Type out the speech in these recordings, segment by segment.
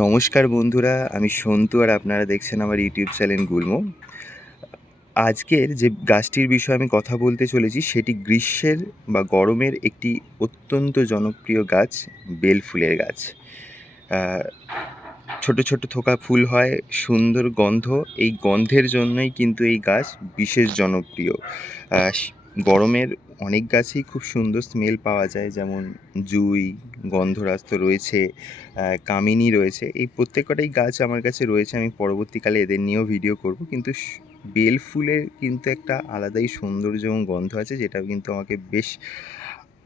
নমস্কার বন্ধুরা, আমি সন্তু আর আপনারা দেখছেন আমার ইউটিউব চ্যানেল গুল্ম। আজকের যে গাছটির বিষয়ে আমি কথা বলতে চলেছি, সেটি গ্রীষ্মের বা গরমের একটি অত্যন্ত জনপ্রিয় গাছ, বেল ফুলের গাছ। ছোট ছোট থোকা ফুল হয়, সুন্দর গন্ধ, এই গন্ধের জন্যই কিন্তু এই গাছ বিশেষ জনপ্রিয়। গরমের অনেক গাছেই খুব সুন্দর স্মেল পাওয়া যায়, যেমন জুই, গন্ধরাজ তো রয়েছে কামিনি রয়েছে। এই প্রত্যেকটাই গাছ আমার কাছে রয়েছে, আমি পরবর্তীকালে এদের নিয়েও ভিডিও করব। কিন্তু বেল ফুলের কিন্তু একটা আলাদাই সৌন্দর্য এবং গন্ধ আছে যেটা কিন্তু আমাকে বেশ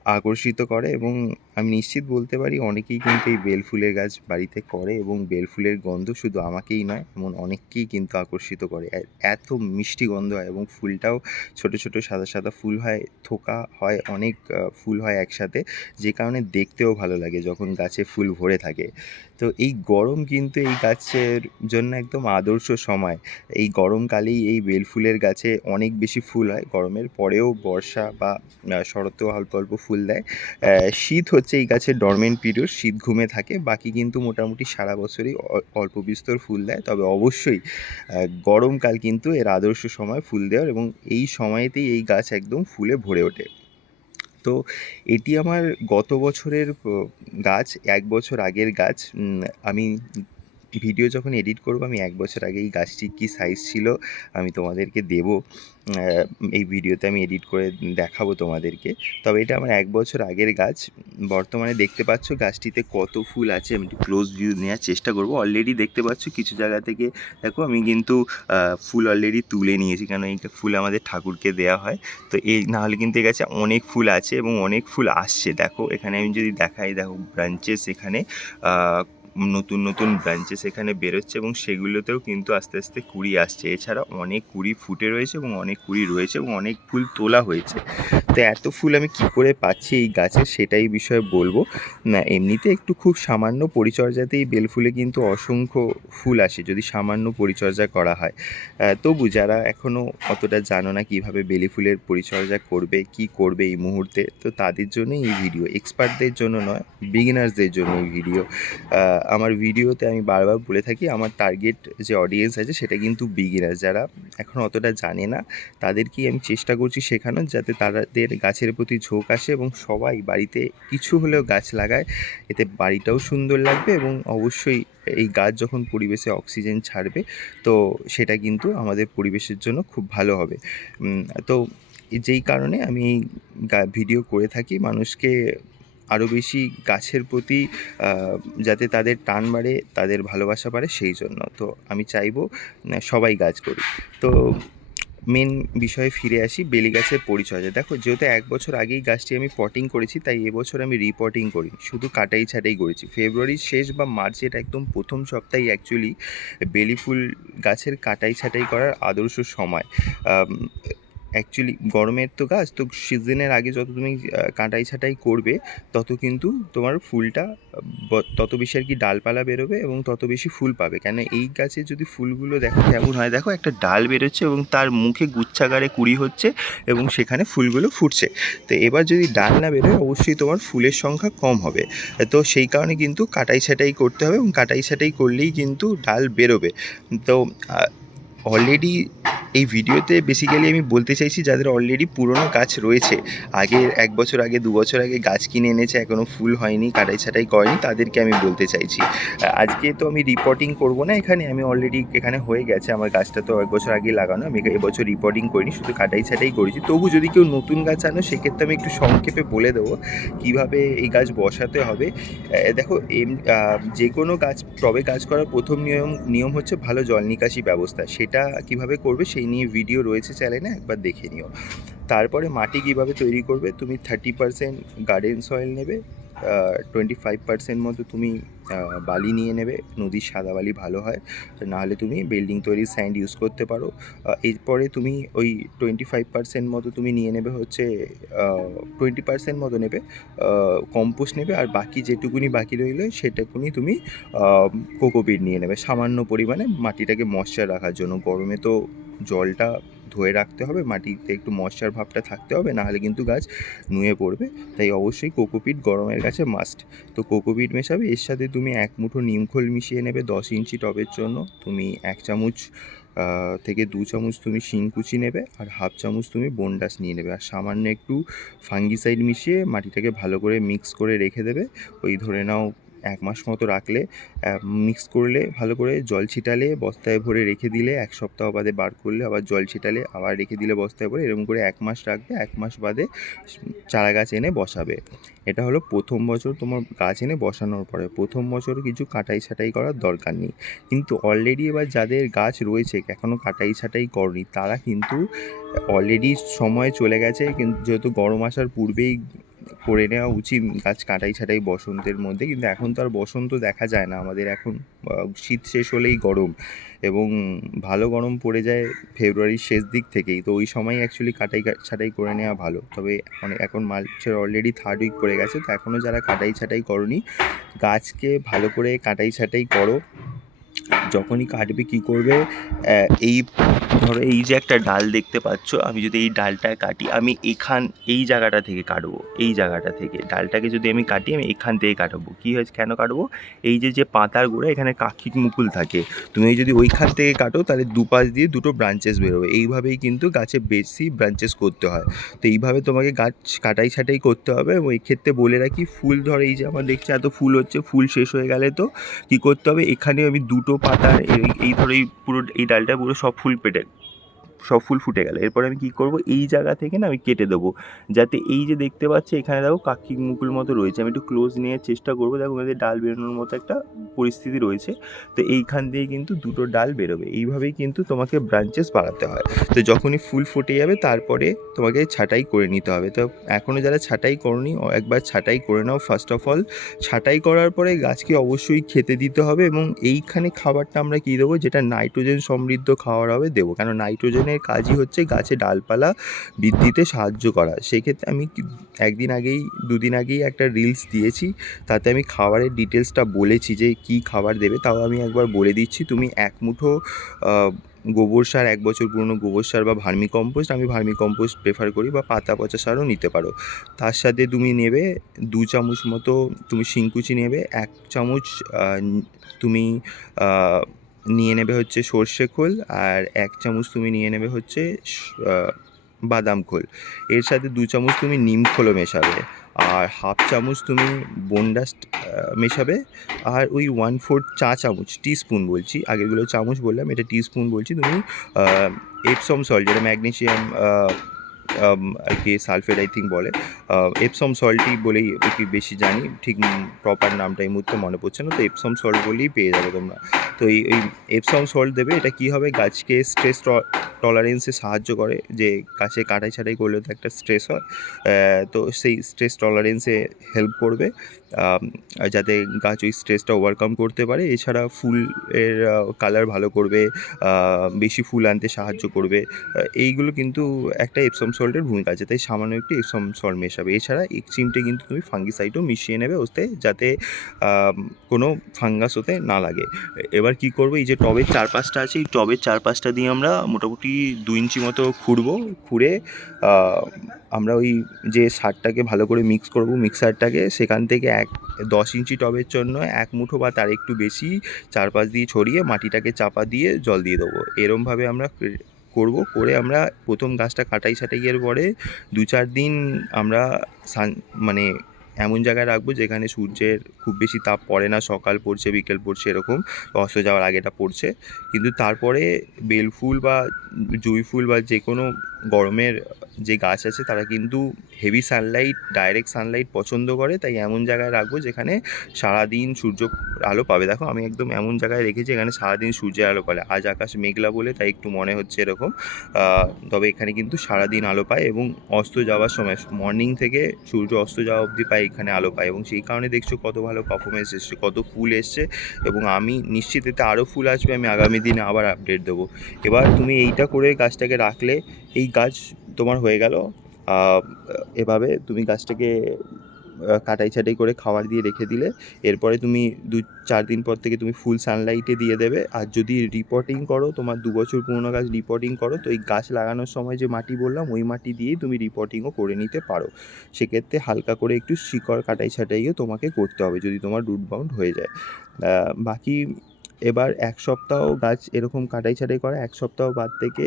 আকর্ষিত করে এবং আমি নিশ্চিত বলতে পারি অনেকেই কিন্তু এই বেল ফুলের গাছ বাড়িতে করে এবং বেল ফুলের গন্ধ শুধু আমাকেই নয়, এমন অনেককেই কিন্তু আকর্ষিত করে। এত মিষ্টি গন্ধ হয় এবং ফুলটাও ছোট ছোট সাদা সাদা ফুল হয়, থোকা হয়, অনেক ফুল হয় একসাথে, যে কারণে দেখতেও ভালো লাগে যখন গাছে ফুল ভরে থাকে। তো এই গরম কিন্তু এই গাছের জন্য একদম আদর্শ সময়। এই গরমকালেই এই বেল ফুলের গাছে অনেক বেশি ফুল হয়, গরমের পরেও বর্ষা বা শরতেও অল্প অল্প ফুল দেয় শীত হচ্ছে এই গাছের ডরমেন্ট পিরিয়ড শীত ঘুমে থাকে। বাকি কিন্তু মোটামুটি সারা বছরই অল্প বিস্তর ফুল দেয়। তবে অবশ্যই গরমকাল কিন্তু এর আদর্শ সময় ফুল দেওয়ার এবং এই সময়তেই এই গাছ একদম ফুলে ভরে ওঠে। তো এটি আমার গত বছরের গাছ, এক বছর আগের গাছ। আমি ভিডিও যখন এডিট করব, আমি এক বছর আগে এই গাছটির কী সাইজ ছিল, আমি তোমাদেরকে দেবো। এই ভিডিওতে আমি এডিট করে দেখাবো তোমাদেরকে। তবে এটা আমার এক বছর আগের গাছ। বর্তমানে দেখতে পাচ্ছ গাছটিতে কত ফুল আছে, আমি একটু ক্লোজ ভিউ নেওয়ার চেষ্টা করব। অলরেডি দেখতে পাচ্ছ কিছু জায়গা থেকে, দেখো আমি কিন্তু ফুল অলরেডি তুলে নিয়েছি। কারণ এই ফুল আমাদের ঠাকুরকে দেয়া হয়। তো এই নাহলে কিন্তু গাছে অনেক ফুল আছে এবং অনেক ফুল আসছে দেখো, এখানে আমি যদি দেখাই, দেখো ব্রাঞ্চেস এখানে নতুন নতুন ব্রাঞ্চেস এখানে বেরোচ্ছে এবং সেগুলোতেও কিন্তু আস্তে আস্তে কুড়ি আসছে। এছাড়া অনেক কুড়ি ফুটে রয়েছে এবং অনেক কুড়ি রয়েছে এবং অনেক ফুল তোলা হয়েছে। তো এত ফুল আমি কি করে পাচ্ছি এই গাছে সেটাই বিষয়ে বলব। না, এমনিতে একটু খুব সামান্য পরিচর্যাতেই বেল ফুলে কিন্তু অসংখ্য ফুল আসে যদি সামান্য পরিচর্যা করা হয়। তবু যারা এখনও অতটা জানো না কীভাবে বেলি ফুলের পরিচর্যা করবে, কি করবে এই মুহূর্তে, তো তাদের জন্যই এই ভিডিও। এক্সপার্টদের জন্য নয় বিগিনার্সদের জন্য এই ভিডিও। আমার ভিডিওতে আমি বারবার বলে থাকি, আমার টার্গেট যে অডিয়েন্স আছে সেটা কিন্তু বিগিনার্স যারা এখন অতটা জানে না, তাদেরকেই আমি চেষ্টা করছি শেখানোর যাতে তাদের গাছের প্রতি ঝোঁক আসে এবং সবাই বাড়িতে কিছু হলেও গাছ লাগায়। এতে বাড়িটাও সুন্দর লাগবে এবং অবশ্যই এই গাছ যখন পরিবেশে অক্সিজেন ছাড়বে, তো সেটা কিন্তু আমাদের পরিবেশের জন্য খুব ভালো হবে। তো যেই কারণে আমি ভিডিও করে থাকি। মানুষকে আরও বেশি গাছের প্রতি যাতে তাদের টান বাড়ে, তাদের ভালোবাসা বাড়ে, সেই জন্য। তো আমি চাইব সবাই গাছ করি তো মেন বিষয়ে ফিরে আসি, বেলি গাছের পরিচর্যা দেখো, যেহেতু এক বছর আগেই গাছটি আমি পটিং করেছি, তাই এবছর আমি রিপটিং করি শুধু কাটাই ছাটাই করেছি। ফেব্রুয়ারির শেষ বা মার্চের একদম প্রথম সপ্তাহে অ্যাকচুয়ালি বেলি ফুল গাছের কাটাই ছাটাই করার আদর্শ সময়। অ্যাকচুয়ালি গরমের তো গাছ, তো সিজনের আগে যত তুমি কাটাই ছাটাই করবে, তত কিন্তু তোমার ফুলটা তত বেশি আর কি ডালপালা বেরোবে এবং তত বেশি ফুল পাবে। কেন এই গাছে যদি ফুলগুলো দেখো, কেমন হয় দেখো, একটা ডাল বেরোচ্ছে এবং তার মুখে গুচ্ছাগারে কুড়ি হচ্ছে এবং সেখানে ফুলগুলো ফুটছে। তো এবার যদি ডাল না বেরোয়, অবশ্যই তোমার ফুলের সংখ্যা কম হবে। তো সেই কারণে কিন্তু কাটাই ছাটাই করতে হবে এবং কাটাই ছাটাই করলেই কিন্তু ডাল বেরোবে। তো অলরেডি এই ভিডিওতে বেসিক্যালি আমি বলতে চাইছি যাদের অলরেডি পুরনো গাছ রয়েছে আগে এক বছর আগে, দু বছর আগে গাছ কিনে এনেছে এখনও ফুল হয়নি, কাটাই ছাটাই করেনি, তাদেরকে আমি বলতে চাইছি। আজকে তো আমি রিপোর্টিং করব না এখানে, আমি অলরেডি এখানে হয়ে গেছে, আমার গাছটা তো এক বছর আগেই লাগানো, আমি এবছর রিপোর্টিং করিনি, শুধু কাটাই ছাটাই করেছি। তবু যদি কেউ নতুন গাছ আনো, সেক্ষেত্রে আমি একটু সংক্ষেপে বলে দেবো কীভাবে এই গাছ বসাতে হবে। দেখো, এম যে কোনো গাছ, টবে গাছ করার প্রথম নিয়ম নিয়ম হচ্ছে ভালো জল নিকাশি ব্যবস্থা, সেটা কীভাবে করবে সেই নিয়ে ভিডিও রয়েছে চ্যানেলে একবার দেখে নিও। তারপরে মাটি কীভাবে তৈরি করবে? তুমি থার্টি পারসেন্ট গার্ডেন সয়েল নেবে। টোয়েন্টি ফাইভ পার্সেন্ট মতো তুমি বালি নিয়ে নেবে, নদীর সাদা বালি ভালো হয়, নাহলে তুমি বিল্ডিং তৈরির স্যান্ড ইউজ করতে পারো। এরপরে তুমি ওই টোয়েন্টি ফাইভ পার্সেন্ট মতো তুমি নিয়ে নেবে হচ্ছে টোয়েন্টি পার্সেন্ট মতো নেবে কম্পোস্ট নেবে, আর বাকি যেটুকুনি বাকি রইল, সেটাকুনি তুমি কোকোপিট নিয়ে নেবে। সামান্য পরিমাণে মাটিটাকে ময়শ্চার রাখার জন্য। গরমে তো জলটা ধুয়ে রাখতে হবে, মাটিতে একটু ময়শ্চার ভাবটা থাকতে হবে, নাহলে কিন্তু গাছ নুয়ে পড়বে। তাই অবশ্যই কোকোপিট গরমের কাছে মাস্ট তো কোকোপিট মেশাবে, এর সাথে তুমি এক মুঠো নিমখোল মিশিয়ে নেবে দশ ইঞ্চি টবের জন্য। তুমি এক চামচ থেকে দু চামচ তুমি শিংকুচি নেবে, আর হাফ চামচ তুমি বনডাস নিয়ে নেবে। আর সামান্য একটু ফাঙ্গিসাইড মিশিয়ে মাটিটাকে ভালো করে মিক্স করে রেখে দেবে। ওই ধরে নাও এক মাস মতো রাখলে মিক্স করলে, ভালো করে জল ছিটালে, বস্তায় ভরে রেখে দিলে, এক সপ্তাহ বাদে বার করলে, আবার জল ছিটালে, আবার রেখে দিলে বস্তায় ভরে, এরকম করে এক মাস রাখবে, এক মাস বাদে চারা গাছ এনে বসাবে। এটা হলো প্রথম বছর তোমার গাছ এনে বসানোর পরে, প্রথম বছর কিছু কাটাই ছাটাই করার দরকার নেই। কিন্তু অলরেডি এবার যাদের গাছ রয়েছে এখনও কাটাই ছাটাই করনি, তারা কিন্তু অলরেডি সময় চলে গেছে, কিন্তু যেহেতু গরম আসার পূর্বেই করে নেওয়া উচিত গাছ কাটাই ছাটাই বসন্তের মধ্যে। কিন্তু এখন তো আর বসন্ত দেখা যায় না। আমাদের এখন শীত শেষ হলেই গরম এবং ভালো গরম পড়ে যায় ফেব্রুয়ারির শেষ দিক থেকেই। তো ওই সময় অ্যাকচুয়ালি কাটাই ছাটাই করে নেওয়া ভালো। তবে এখন মার্চের অলরেডি থার্ড উইক পড়ে গেছে। তো এখনও যারা কাটাই ছাটাই করনি, গাছকে ভালো করে কাটাই ছাটাই করো। যখনই কাটবে কি করবে এই ধরো এই যে একটা ডাল দেখতে পাচ্ছ, আমি যদি এই ডালটা কাটি, আমি এখান, এই জায়গাটা থেকে কাটবো, এই জায়গাটা থেকে। ডালটাকে যদি আমি কাটি, আমি এখান থেকে কাটবো। কী হয়েছে, কেন কাটবো? এই যে যে পাতার গোড়া, এখানে কাকিক মুকুল থাকে। তুমি যদি ওইখান থেকে কাটো, তাহলে দুপাশ দিয়ে দুটো ব্রাঞ্চেস বেরোবে। এইভাবেই কিন্তু গাছে বেশি ব্রাঞ্চেস করতে হয়। তো এইভাবে তোমাকে গাছ কাটাই ছাটাই করতে হবে। এবং এই ক্ষেত্রে বলে রাখি, ফুল ধর, এই যে আমার দেখছি এত ফুল হচ্ছে, ফুল শেষ হয়ে গেলে তো কী করতে হবে? এখানে আমি দুটো পাতার এই এই ধরো এই পুরো এই ডালটা পুরো সব ফুল পেটে। সব ফুল ফুটে গেল। এরপর আমি কী করব? এই জায়গা থেকে না আমি কেটে দেবো। যাতে এই যে দেখতে পাচ্ছি, এখানে দেখো কাকি মুকুল মতো রয়েছে। আমি একটু ক্লোজ নেওয়ার চেষ্টা করব। দেখো এদের ডাল বেরোনোর মতো একটা পরিস্থিতি রয়েছে। তো এইখান দিয়ে কিন্তু দুটো ডাল বেরোবে। এইভাবেই কিন্তু তোমাকে ব্রাঞ্চেস বাড়াতে হয়। তো যখনই ফুল ফুটে যাবে, তারপরে তোমাকে ছাঁটাই করে নিতে হবে। তো এখনও যারা ছাঁটাই করনি একবার ছাটাই করে নাও ফার্স্ট অফ অল ছাটাই করার পরে গাছকে অবশ্যই খেতে দিতে হবে এবং এইখানে খাবারটা আমরা কী দেবো? যেটা নাইট্রোজেন সমৃদ্ধ খাবার হবে দেবো। কেন? নাইট্রোজেনের কাজই হচ্ছে গাছে ডালপালা বৃদ্ধিতে সাহায্য করা। সেক্ষেত্রে আমি একদিন আগেই, দুদিন আগেই একটা রিলস দিয়েছি। তাতে আমি খাবারের ডিটেলসটা বলেছি যে কী খাবার দেবে, তাও আমি একবার বলে দিচ্ছি। তুমি এক মুঠো গোবর সার, এক বছর পুরনো গোবর সার বা ভার্মি কম্পোস্ট আমি ভার্মি কম্পোস্ট প্রেফার করি বা পাতা পচা সারও নিতে পারো। তার সাথে তুমি নেবে দু চামচ মতো, তুমি শিংকুচি নেবে, এক চামচ তুমি নিয়ে নেবে হচ্ছে সর্ষে খোল আর এক চামচ তুমি নিয়ে নেবে হচ্ছে বাদাম খোল। এর সাথে দু চামচ তুমি নিম খোলও মেশাবে আর হাফ চামচ তুমি বনডাস্ট মেশাবে আর ওই ওয়ান ফোর্থ চা চামচ টিস্পুন বলছি। আগেরগুলো চামচ বললাম, এটা টিস্পুন বলছি। তুমি এপসম সল্ট যেটা ম্যাগনেশিয়াম আর কি সালফেট আই থিঙ্ক বলে এপসম সল্টই বলেই কি বেশি জানি, ঠিক প্রপার নামটা এই মুহূর্তে মনে পড়ছে না, তো এপসম সল্ট বলেই পেয়ে যাবে তোমরা। তো এই এই এপসম সল্ট দেবে, এটা কী হবে? গাছকে স্ট্রেস টলারেন্সে সাহায্য করে যে গাছে কাটাই ছাটাই করলে তো একটা স্ট্রেস হয়। তো সেই স্ট্রেস টলারেন্সে হেল্প করবে। যাতে গাছ ওই স্ট্রেসটা ওভারকাম করতে পারে। এছাড়া ফুলের কালার ভালো করবে বেশি ফুল আনতে সাহায্য করবে। এইগুলো কিন্তু একটা এপসম সল্টের ভূমিকা আছে। তাই সামান্য একটু এপসম সল্ট মেশাবে। এছাড়া এক চিমটে কিন্তু তুমি ফাঙ্গিসাইডও মিশিয়ে নেবে। ওতে যাতে কোনো ফাঙ্গাস ওতে না লাগে। এবার কি করব? এই যে টবের চারপাশটা আছে, এই টবের চারপাশটা দিয়ে আমরা মোটামুটি দু ইঞ্চি মতো খুঁড়বো। খুঁড়ে আমরা ওই যে সারটাকে ভালো করে মিক্স করব মিক্সারটাকে সেখান থেকে এক, দশ ইঞ্চি টবের জন্য এক মুঠো বা তার একটু বেশি চারপাশ দিয়ে ছড়িয়ে মাটিটাকে চাপা দিয়ে জল দিয়ে দেবো। এরমভাবে আমরা করব। করে আমরা প্রথম গাছটা কাটাই ছাটাইয়ের পরে দু চার দিন আমরা সান মানে এমন জায়গায় রাখব যেখানে সূর্যের খুব বেশি তাপ পড়ে না, সকাল পড়ছে, বিকেল পড়ছে এরকম, অস্ত যাওয়ার আগেটা পড়ছে। কিন্তু তারপরে বেলফুল বা জুঁই ফুল বা যে কোনো গরমের যে গাছ আছে, তারা কিন্তু হেভি সানলাইট ডাইরেক্ট সানলাইট পছন্দ করে। তাই এমন জায়গায় রাখব যেখানে সারাদিন সূর্য আলো পাবে। দেখো, আমি একদম এমন জায়গায় রেখেছি এখানে সারাদিন সূর্যের আলো পাবে। আজ আকাশ মেঘলা বলে তাই একটু মনে হচ্ছে এরকম। তবে এখানে কিন্তু সারাদিন আলো পায় এবং অস্ত যাওয়ার সময় মর্নিং থেকে সূর্য অস্ত যাওয়া অবধি পায়, এখানে আলো পায়। এবং সেই কারণে দেখছ কত ভালো পারফরমেন্স এসছে, কত ফুল এসছে। এবং আমি নিশ্চিত এতে আরও ফুল আসবে, আমি আগামী দিনে আবার আপডেট দেবো। এবার তুমি এইটা করে গাছটাকে রাখলে এই গাছ তোমার হয়ে গেল। এভাবে তুমি গাছটাকে কাটাই ছাটাই করে খাবার দিয়ে রেখে দিলে, এরপরে তুমি দু চার দিন পর থেকে তুমি ফুল সানলাইটে দিয়ে দেবে। আর যদি রিপোর্টিং করো, তোমার দু বছর পুরনো গাছ রিপোর্টিং করো, তো এই গাছ লাগানোর সময় যে মাটি বললাম, ওই মাটি দিয়েই তুমি রিপোর্টিংও করে নিতে পারো। সেক্ষেত্রে হালকা করে একটু শিকড় কাটাই ছাটাইও তোমাকে করতে হবে, যদি তোমার রুট বাউন্ড হয়ে যায়। বাকি এবার এক সপ্তাহ গাছ এরকম কাটাই ছাটাই করা, এক সপ্তাহ বাদ থেকে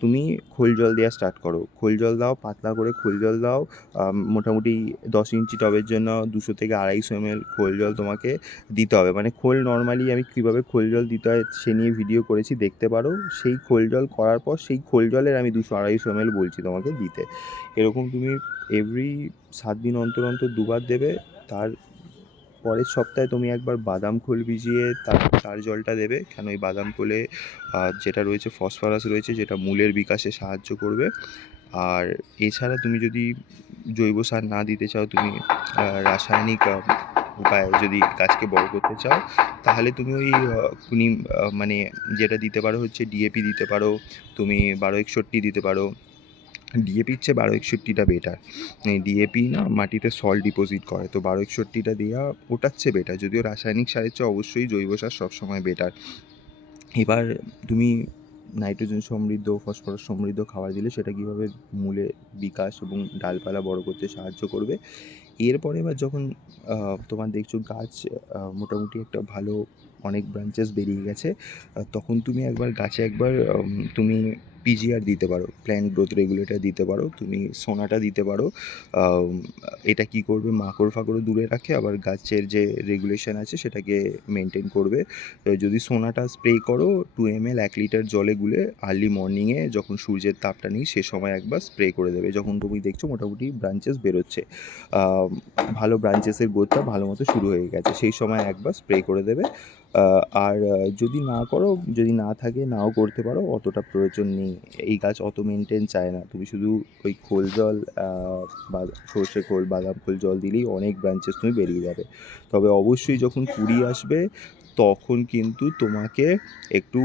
তুমি খোল জল দেওয়া স্টার্ট করো। খোল জল দাও, পাতলা করে খোল জল দাও মোটামুটি দশ ইঞ্চি টবের জন্য দুশো থেকে আড়াইশো এমএল খোল জল তোমাকে দিতে হবে। মানে খোল নর্মালি আমি কীভাবে খোল জল দিতে হয় সে নিয়ে ভিডিও করেছি, দেখতে পারো। সেই খোল জল করার পর সেই খোল জলের আমি দুশো আড়াইশো এমএল বলছি তোমাকে দিতে। এরকম তুমি এভরি সাত দিন অন্তর অন্তর দুবার দেবে, তার পরের সপ্তাহে তুমি একবার বাদাম খোল ভিজিয়ে তার তার জলটা দেবে। কেন এই বাদাম খোলে যেটা রয়েছে ফসফরাস রয়েছে, যেটা মূলের বিকাশে সাহায্য করবে। আর এছাড়া তুমি যদি জৈব সার না দিতে চাও, তুমি রাসায়নিক উপায়ে যদি গাছকে বড় করতে চাও, তাহলে তুমি ওই কুনি মানে যেটা দিতে পারো হচ্ছে, ডিএপি দিতে পারো, তুমি বারো একষট্টি দিতে পারো। ডিএপির চেয়ে বারো একষট্টিটা বেটার। ডিএপি না মাটিতে সল ডিপোজিট করে, তো বারো একষট্টিটা দেওয়া ওটার চেয়ে বেটার। যদিও রাসায়নিক সারের চেয়ে অবশ্যই জৈব সার সবসময় বেটার। এবার তুমি নাইট্রোজেন সমৃদ্ধ, ফসফরাস সমৃদ্ধ খাবার দিলে সেটা কীভাবে মূলে বিকাশ এবং ডালপালা বড় করতে সাহায্য করবে? এরপরে এবার যখন তোমার দেখছ গাছ মোটামুটি একটা ভালো অনেক ব্রাঞ্চেস বেরিয়ে গেছে তখন তুমি একবার গাছে একবার তুমি পিজিআর দিতে পারো প্ল্যান্ট গ্রোথ রেগুলেটর দিতে পারো, তুমি সোনাটা দিতে পারো এটা কি করবে, মাকড় ফাকড়ও দূরে রাখে, আবার গাছের যে রেগুলেশন আছে সেটাকে মেনটেন করবে। যদি সোনাটা স্প্রে করো টু এম এল এক লিটার জলে গুলে আর্লি মর্নিংয়ে যখন সূর্যের তাপটা নেই, সে সময় একবার স্প্রে করে দেবে। যখন তুমি দেখছ মোটামুটি ব্রাঞ্চেস বেরোচ্ছে ভালো ব্রাঞ্চেসের গ্রোথটা ভালো মতো শুরু হয়ে গেছে, সেই সময় একবার স্প্রে করে দেবে। আর যদি না করো, যদি না থাকে, নাও করতে পারো, অতটা প্রয়োজন নেই। এই গাছ অত মেনটেন চায় না। তুমি শুধু ওই খোল জল বা সর্ষে খোল, বাদাম খোল জল দিলেই অনেক ব্রাঞ্চেস তুমি বেরিয়ে যাবে। তবে অবশ্যই যখন কুড়ি আসবে, তখন কিন্তু তোমাকে একটু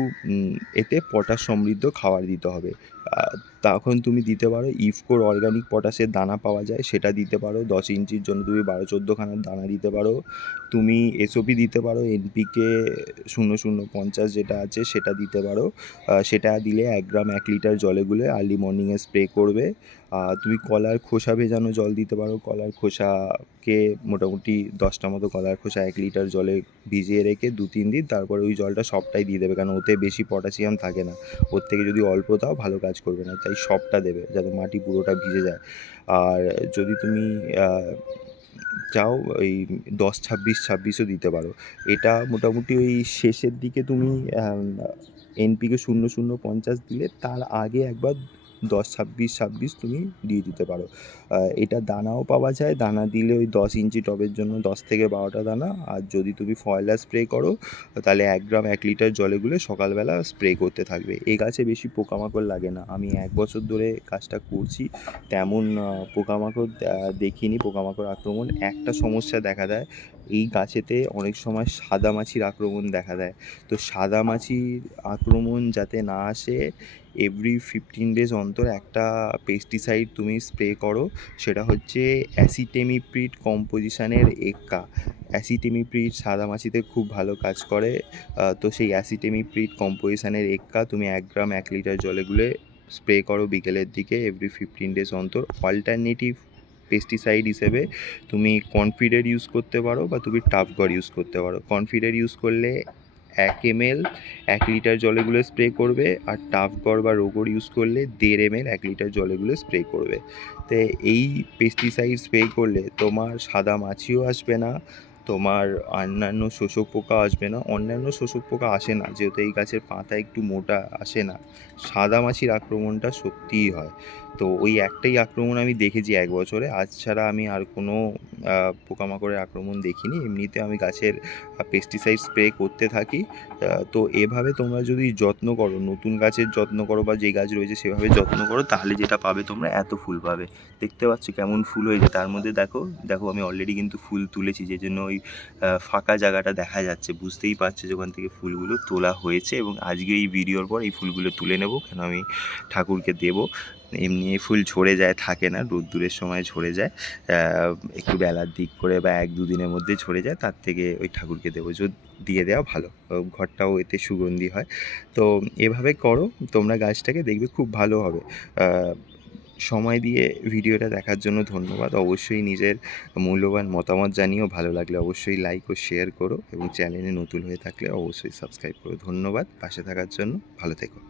এতে পটাশ সমৃদ্ধ খাবার দিতে হবে। তখন তুমি দিতে পারো। ইফকোর অর্গানিক পটাশের দানা পাওয়া যায়, সেটা দিতে পারো। দশ ইঞ্চির জন্য তুমি বারো চোদ্দোখানার দানা দিতে পারো। তুমি এসওপি দিতে পারো এনপিকে শূন্য শূন্য পঞ্চাশ যেটা আছে সেটা দিতে পারো। সেটা দিলে এক গ্রাম এক লিটার জলে গুলে আর্লি মর্নিংয়ে স্প্রে করবে। তুমি কলার খোসা ভেজানো জল দিতে পারো। কলার খোসাকে মোটামুটি দশটা মতো কলার খোসা এক লিটার জলে ভিজিয়ে রেখে দু, তিন দিন তারপরে ওই জলটা সবটাই দিয়ে দেবে। কারণ ওতে বেশি পটাশিয়াম থাকে না। ওর থেকে যদি অল্প দাও, ভালো কাজ করবে না, তাই সবটা দেবে যাতে মাটি পুরোটা ভিজে যায়। আর যদি তুমি চাও ওই দশ ছাব্বিশ ছাব্বিশও দিতে পারো। এটা মোটামুটি ওই শেষের দিকে তুমি এনপিকে শূন্য শূন্য পঞ্চাশ দিলে তার আগে একবার দশ ছাব্বিশ ছাব্বিশ তুমি দিয়ে দিতে পারো। এটা দানাও পাওয়া যায়, দানা দিলে ওই দশ ইঞ্চি টবের জন্য দশ থেকে বারোটা দানা। আর যদি তুমি ফয়লার স্প্রে করো, তাহলে এক গ্রাম, এক লিটার জলে গুলে সকালবেলা স্প্রে করতে থাকবে। এই গাছে বেশি পোকামাকড় লাগে না। আমি এক বছর ধরে কাজটা করছি, তেমন পোকামাকড় দেখিনি, পোকামাকড় আক্রমণ। একটা সমস্যা দেখা দেয়, এই গাছেতে অনেক সময় সাদা মাছির আক্রমণ দেখা দেয়। তো সাদা মাছির আক্রমণ যাতে না আসে এভরি ফিফটিন ডেজ অন্তর একটা পেস্টিসাইড তুমি স্প্রে করো, সেটা হচ্ছে অ্যাসিটেমিপ্রিড কম্পোজিশানের এক্কা। অ্যাসিটেমিপ্রিড সাদা মাছিতে খুব ভালো কাজ করে তো সেই অ্যাসিটেমিপ্রিড কম্পোজিশানের এক্কা তুমি এক গ্রাম, এক লিটার জলে গুলে স্প্রে করো বিকেলের দিকে এভরি ফিফটিন ডেজ অন্তর। অল্টারনেটিভ পেস্টিসাইড হিসেবে তুমি কনফিডের ইউজ করতে পারো বা তুমি টাফগড় ইউজ করতে পারো। কনফিডের ইউজ করলে এক এম এল এক লিটার জলেগুলো স্প্রে করবে। আর টাফ গড় বা রোগর ইউজ করলে দেড় এমএল এক লিটার জলেগুলো স্প্রে করবে। তো এই পেস্টিসাইড স্প্রে করলে তোমার সাদা মাছিও আসবে না, তোমার অন্যান্য শোষক পোকা আসবে না। অন্যান্য শোষক পোকা আসে না, যেহেতু এই গাছের পাতা একটু মোটা আসে না। সাদা মাছির আক্রমণটা সত্যিই হয়। তো ওই একটাই আক্রমণ আমি দেখেছি এক বছরে। আজ ছাড়া আমি আর কোনো পোকামাকড়ের আক্রমণ দেখিনি। এমনিতে আমি গাছের পেস্টিসাইড স্প্রে করতে থাকি। তো এভাবে তোমরা যদি যত্ন করো, নতুন গাছের যত্ন করো বা যে গাছ রয়েছে সেভাবে যত্ন করো, তাহলে যেটা পাবে তোমরা এত ফুল পাবে। দেখতে পাচ্ছ কেমন ফুল হয়েছে। তার মধ্যে দেখো দেখো আমি অলরেডি কিন্তু ফুল তুলেছি, যে জন্য ওই ফাঁকা জায়গাটা দেখা যাচ্ছে। বুঝতেই পারছে যে ওখান থেকে ফুলগুলো তোলা হয়েছে এবং আজকে এই ভিডিওর পর এই ফুলগুলো তুলে নেব। কেন আমি ঠাকুরকে দেব? এমনি ফুল ঝরে যায়, থাকে না রোদ্দুরের সময় ঝরে যায়। একটু বেলার দিক করে বা এক দুদিনের মধ্যে ঝরে যায়, তার থেকে ওই ঠাকুরকে দেবো। যদি দিয়ে দেওয়া ভালো। ঘরটাও এতে সুগন্ধি হয়। তো এভাবে করো, তোমরা গাছটাকে দেখবে খুব ভালো হবে। সময় দিয়ে ভিডিওটা দেখার জন্য ধন্যবাদ। অবশ্যই নিজের মূল্যবান মতামত জানিও। ভালো লাগলে অবশ্যই লাইক ও শেয়ার করো এবং চ্যানেলে নতুন হয়ে থাকলে অবশ্যই সাবস্ক্রাইব করো। ধন্যবাদ। পাশে থাকার জন্য ভালো থেকো।